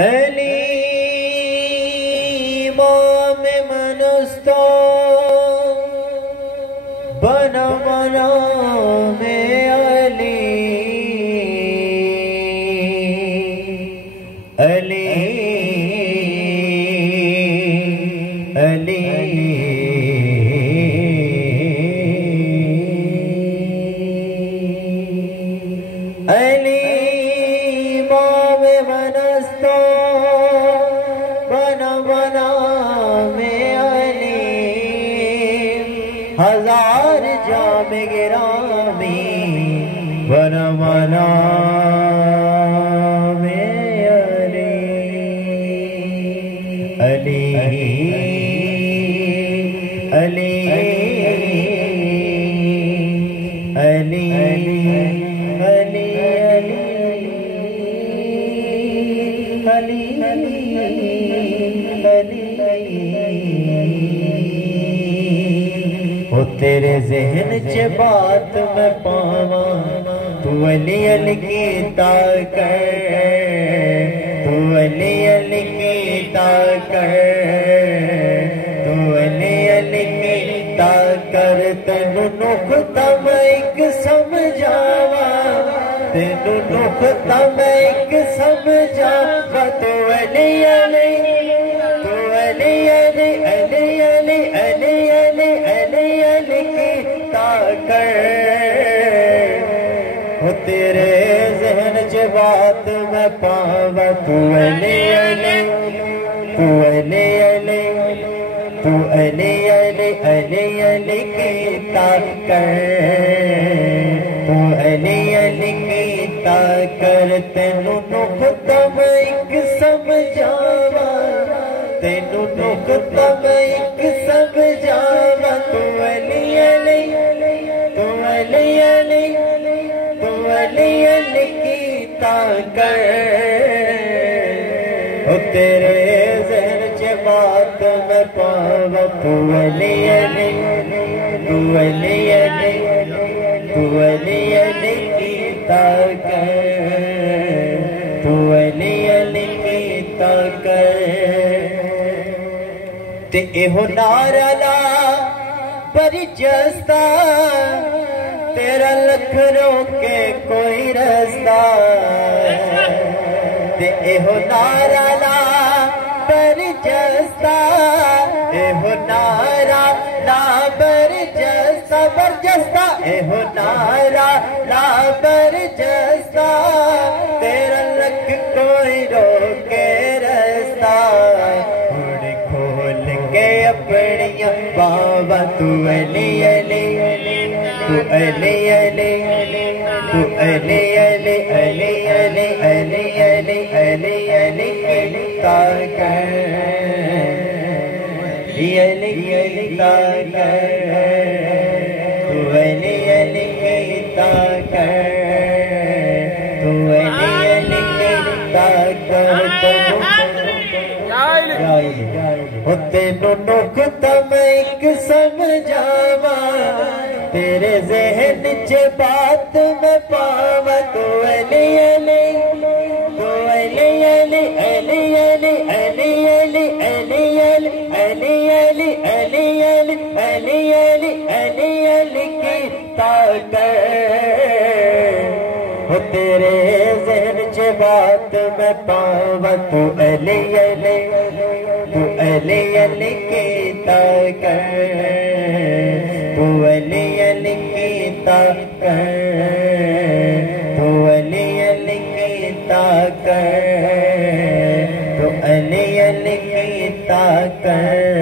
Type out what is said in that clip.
अली इमाम मनस्तो बना मना में अली अली अली अली इमाम मनस्तो बना बना में अली हजार जाम गिरामी बना बना में अली अली अली अली अली ओ तेरे ज़हन च बात मैं पावा तू अली अली की ताकर तू अली अली की ताकर तू अली अली की ताकर तेनू नुक्ता मैं एक समझावा तेनू नुक्ता मैं एक समझावा तू अली अली तू अली अली अली अली अली अली अली अली की ताकर हो तेरे ज़हन च बात मैं पावा तू अली अली तू अली अली तू अली अली अली अली की ताकर तू अली अली की ताकर तेनू नुक्ता मैं एक समझावा तेनू नुक्ता मैं एक समझावा तू अली अली तू अली अली तू अली अली की ताकर ओ तेरे ज़हन च बात मैं पावा तू अली अली तू अली अली तू अली अली की ताकर तू अली अली की ताकर ते एहो नारा ला बरी जस्ता तेरा लख रोके कोई रस्ता ते एहो नारा ला बरी जस्ता एहो नारा ला बरी जस्ता बरजस्ता एहो नारा ला बरजस्ता तेरा लख कोई रोके रस्ता अपनिया बाबा तू अली अली तू अली अली तू अली अली अली अली अली अली अली अली की ताकर अली अली ताकर तू अली अली की ताकर तू अली अली की ताकर तेनू नुक्ता मैं एक समझावा तेरे ज़हन च बात मैं पावा तू अली अली तू अली अली अली अली अली अली अली अली अली अली अली अली अली अली अली की ताकर हो तेरे ज़हन च बात मैं पावा तू अली अली तू अली अली की ताकर तू अली अली की ताकर तू अली अली की ताकर तू अली अली की ताकर